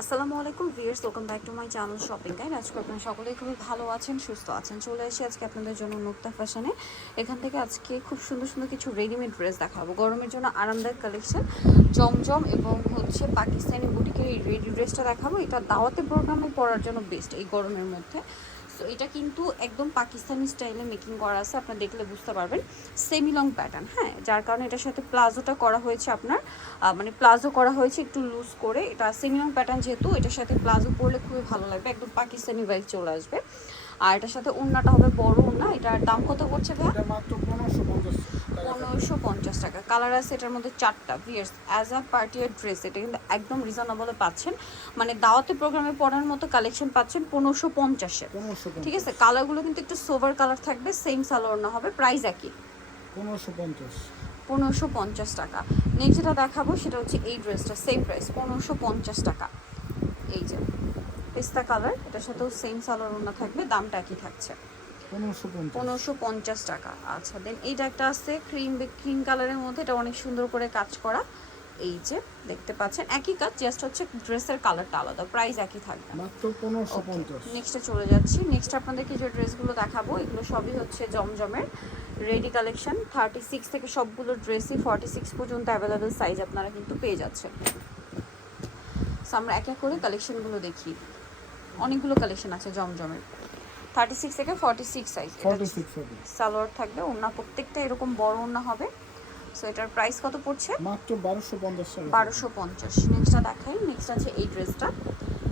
আসসালামু আলাইকুম viewers welcome back to my channel shopping guide আজকে আপনারা সকলেই খুবই ভালো আছেন, সুস্থ আছেন। চলে এসে আজকে আপনাদের জন্য মুক্তা ফ্যাশনে এখান থেকে আজকে খুব সুন্দর সুন্দর কিছু রেডিমেড ড্রেস দেখাবো। গরমের জন্য আরামদায়ক কালেকশন জমজম এবং হচ্ছে পাকিস্তানি বুটিকের এই রেডি ড্রেসটা দেখাবো। এটা দাওয়াতে প্রোগ্রামে পরার জন্য বেস্ট এই গরমের মধ্যে। সো এটা কিন্তু একদম পাকিস্তানি স্টাইলে মেকিং করা আছে, আপনার দেখলে বুঝতে পারবেন। সেমি লং প্যাটার্ন হ্যাঁ? যার কারণে এটার সাথে প্লাজোটা করা হয়েছে আপনার মানে প্লাজো করা হয়েছে একটু লুজ করে। এটা সেমি লং প্যাটার্ন যেহেতু, এটার সাথে প্লাজো পরলে খুবই ভালো লাগবে, একদম পাকিস্তানি ভাইব চলে আসবে। আর এটার সাথে ওড়নাটা হবে বড় ওড়না, এটার দাম কত পড়ছে ভাই? মাত্র পনেরোশো পঞ্চাশ পনেরোশো পঞ্চাশ টাকা। কালার আছে এটার মধ্যে চারটা। Viewers as a party wear dress এটা কিন্তু একদম রিজনেবলে পাচ্ছেন। মানে দাওয়াতে প্রোগ্রামে পড়ার মতো কালেকশন পাচ্ছেন পনেরোশো পঞ্চাশে। ঠিক আছে? কালারগুলো কিন্তু একটু সোভার কালার থাকবে সেম সালোয়ার না হবে প্রাইস একই। পনেরোশো পঞ্চাশ। পনেরোশো পঞ্চাশ টাকা। নেক্সট যেটা দেখাবো সেটা হচ্ছে এই ড্রেসটা সেম প্রাইস পনেরোশো পঞ্চাশ টাকা। এই যে পেস্তা কালার এটার সাথেও সেম সালোয়ার ওনা থাকবে দামটা একই থাকছে। পনেরোশো পঞ্চাশ। টাকা। আচ্ছা দেন এইটা একটা আছে ক্রিম ক্রিম কালারের মধ্যে এটা অনেক সুন্দর করে কাজ করা। এই যে দেখতে পাচ্ছেন একই কাজ জাস্ট হচ্ছে ড্রেসের কালারটা আলাদা প্রাইস একই থাকবে। মাত্র পনেরোশো পঞ্চাশ। নেক্সটে চলে যাচ্ছি। নেক্সট আপনাদেরকে যে ড্রেসগুলো দেখাবো এগুলো সবই হচ্ছে জমজমের। রেডি কালেকশন থার্টি সিক্স থেকে সবগুলো ড্রেসই ফর্টি সিক্স পর্যন্ত অ্যাভেলেবেল সাইজ আপনারা কিন্তু পেয়ে যাচ্ছেন। আমরা এক এক করে কালেকশনগুলো দেখি। অনেকগুলো কালেকশন আছে জমজমের। থার্টি সিক্স থেকে ফর্টি সিক্স সাইজ সালোয়ার থাকবে ওড়না প্রত্যেকটা এরকম বড় ওড়না হবে। সো এটার প্রাইস কত পড়ছে? মাত্র বারোশো পঞ্চাশ বারোশো পঞ্চাশ। নেক্সটটা দেখাই। নেক্সট আছে এই ড্রেসটা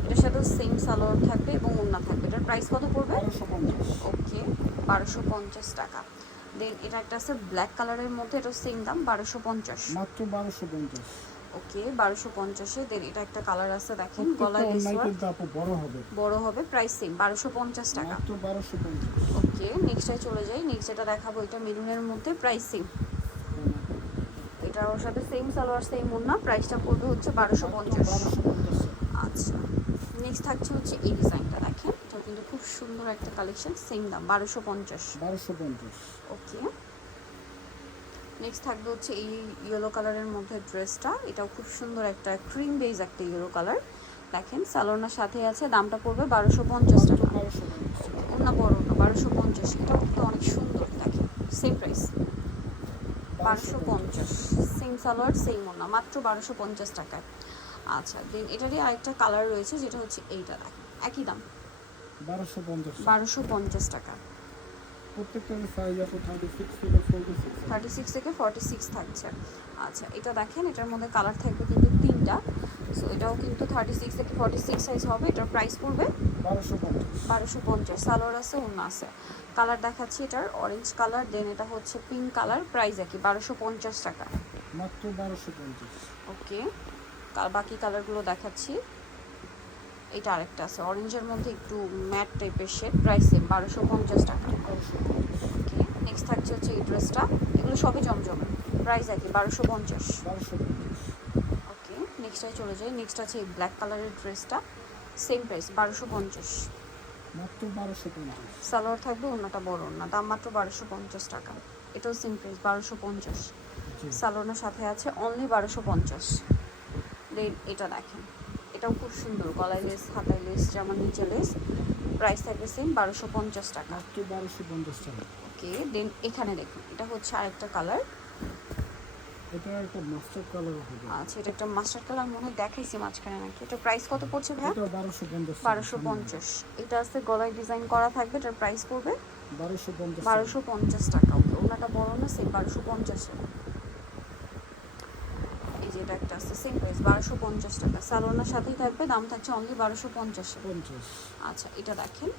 এটার সাথে সেম সালোয়ার থাকবে এবং ওড়না থাকবে। এটার প্রাইস কত পড়বে? ওকে বারোশো পঞ্চাশ টাকা। দেন এটা একটা আছে ব্ল্যাক কালারের মধ্যে এটা সেম দাম বারোশো পঞ্চাশ। মাত্র বারোশো পঞ্চাশ। ওকে বারোশো পঞ্চাশে দেন এটা একটা কালার আছে দেখেন প্রত্যেকটা গলায় লেস কিন্তু আপু বড় হবে? বড় হবে প্রাইস সেম বারোশো পঞ্চাশ টাকা। ওকে নেক্সটে চলে যাই নেক্সট যেটা দেখাবো এটা মেরুনের মধ্যে প্রাইস সেম এটার ওর সাথে সেম সালোয়ার সেম ওড়না প্রাইসটা পড়বে হচ্ছে বারোশো পঞ্চাশ। আচ্ছা নেক্সট থাকছে হচ্ছে এই ডিজাইনটা দেখেন। এটা কিন্তু খুব সুন্দর একটা কালেকশন সেম দাম বারোশো পঞ্চাশ। বারোশো পঞ্চাশ। ওকে নেক্সট থাকবে হচ্ছে এই ইয়েলো কালারের মধ্যে ড্রেসটা এটাও খুব সুন্দর একটা ক্রিম বেজ একটা ইয়েলো কালার দেখেন সালোনার সাথে আছে দামটা পড়বে বারোশো পঞ্চাশ টাকা। অন্য বড় না বারোশো পঞ্চাশ। এটাও কিন্তু অনেক সুন্দর দেখেন সেম প্রাইস বারোশো পঞ্চাশ সেম সালোয়ার সেম ওনা মাত্র বারোশো পঞ্চাশ টাকায় আচ্ছা দেন এটারই আরেকটা কালার রয়েছে যেটা হচ্ছে এইটা দেখেন একই দাম। বারোশো পঞ্চাশ। বারোশো পঞ্চাশ টাকা। প্রত্যেকটা সাইজ থার্টি সিক্স থেকে ফোর্টি সিক্স থার্টি সিক্স থেকে ফর্টি সিক্স থাকছে। আচ্ছা এটা দেখেন এটার মধ্যে কালার থাকবে কিন্তু তিনটা। সো এটাও কিন্তু থার্টি সিক্স থেকে ফর্টি সিক্স সাইজ হবে এটার প্রাইস পড়বে বারোশো পঞ্চাশ। বারোশো পঞ্চাশ সালোয়ার আছে অন্য আছে। কালার দেখাচ্ছি এটার অরেঞ্জ কালার দেন এটা হচ্ছে পিঙ্ক কালার প্রাইস একই বারোশো পঞ্চাশ টাকা। মাত্র বারোশো পঞ্চাশ। ওকে বাকি কালারগুলো দেখাচ্ছি। এটা আরেকটা আছে। অরেঞ্জের মধ্যে একটু ম্যাট টাইপের শেড প্রাইস সেম বারোশো পঞ্চাশ টাকা। ওকে নেক্সট থাকছে হচ্ছে এই ড্রেসটা এগুলো সবই জমজম প্রাইস একই বারোশো পঞ্চাশ। ওকে নেক্সটটায় চলে যাই। নেক্সট আছে এই ব্ল্যাক কালারের ড্রেসটা সেম প্রাইস বারোশো পঞ্চাশ। মাত্র বারোশো পঞ্চাশ। সালোয়ার থাকবে অন্যটা বড় না দাম মাত্র বারোশো পঞ্চাশ টাকা। এটাও সেম প্রাইস বারোশো পঞ্চাশ। জি। সালোয়ারের সাথে আছে অনলি বারোশো পঞ্চাশ। দেন এটা দেখেন। এটাও খুব সুন্দর। গলায় লেস হাতায় লেস যেমন নিচে লেস প্রাইস থাকবে সেম বারোশো পঞ্চাশ টাকা। বারোশো পঞ্চাশ টাকা। ওকে দেন এখানে দেখুন এটা হচ্ছে আরেকটা কালার এটা একটা মাস্টার কালার আচ্ছা এটা একটা মাস্টার কালার মনে দেখাইছি মাঝখানে নাকি। এটা প্রাইস কত পড়ছে ভাই এটা আছে গলায় ডিজাইন করা থাকবে এটার প্রাইস পড়বে বারোশো পঞ্চাশ বারোশো পঞ্চাশ টাকা। ওকে ওনাটা বড় না সেম বারোশো পঞ্চাশে এটা একটা আছে সেম প্রাইস বারোশো পঞ্চাশ টাকা। সালোনার সাথেই থাকবে দাম থাকছে অনলি বারোশো পঞ্চাশে পঞ্চাশ। আচ্ছা এটা দেখেন।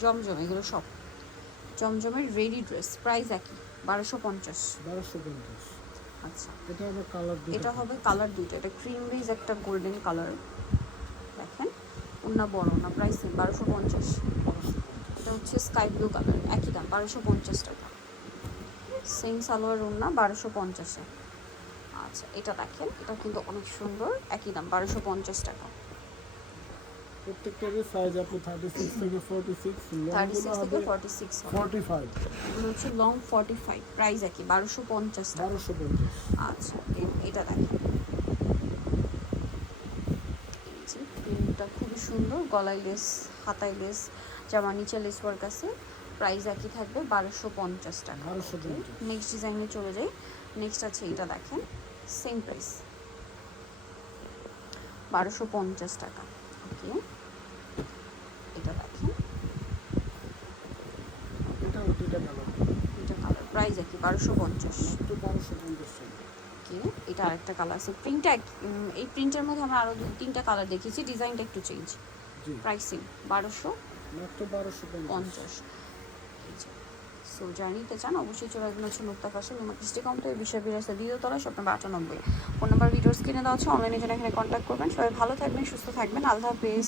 জমজম এগুলো সব। জমজমের রেডি ড্রেস প্রাইস একই বারোশো পঞ্চাশ। বারোশো পঞ্চাশ। আচ্ছা। এটা আবার কালার এটা হবে কালার দুটো এটা ক্রিম বেজ একটা গোল্ডেন কালার দেখেন ওনা বড় না প্রাইস সেম বারোশো পঞ্চাশ। এটা হচ্ছে স্কাই ব্লু কালার একই দাম বারোশো পঞ্চাশ টাকা। সেম সালোয়ার ওড়না বারোশো পঞ্চাশে আচ্ছা এটা দেখেন এটা কিন্তু অনেক সুন্দর। একই দাম বারোশো পঞ্চাশ টাকা। প্রত্যেকটারই সাইজ আপনি থার্টি সিক্স থেকে ফোর্টি সিক্স থার্টি লংগুলো সিক্স থেকে হবে ফর্টি সিক্স ফোর্টি ফাইভ এগুলো হচ্ছে লং ফর্টি ফাইভ প্রাইস একই বারোশো পঞ্চাশ টাকা। বারোশো পঞ্চাশ। আচ্ছা এটা দেখেন। এটা খুবই সুন্দর গলায় লেস হাতায় লেস জামার নিচে লেস ওয়ার্ক আছে প্রাইস একই থাকবে বারোশো পঞ্চাশ টাকা। নেক্সট ডিজাইনে চলে যাই। নেক্সট আছে এটা দেখেন। সেম প্রাইস বারোশো পঞ্চাশ টাকা। ওকে এটা দেখেন। এটা দুইটা কালার। এটা কালার। প্রাইস একই বারোশো পঞ্চাশ। মাত্র বারোশো পঞ্চাশ ওকে এটা আরেকটা কালার আছে। প্রিন্টটা এই প্রিন্টের মধ্যে আমরা আরও তিনটা কালার দেখেছি ডিজাইনটা একটু চেঞ্জ প্রাইসিং বারোশো মাত্র বারোশো পঞ্চাশ। সো যারা নিতে চান অবশ্যই চলে আসবেন হচ্ছে মুক্তা ফ্যাশন এবং কৃষ্টি কমপ্লেক্স বিশ্বের বিরাস্তা দ্বিতীয়তলা স্বপ্ন আটানব্বই ফোন নাম্বার ভিডিওস কিনে দেওয়া হচ্ছে অনলাইনে জন্য এখানে কন্ট্যাক্ট করবেন। সবাই ভালো থাকবেন, সুস্থ থাকবেন। আল্লাহ হাফেজ।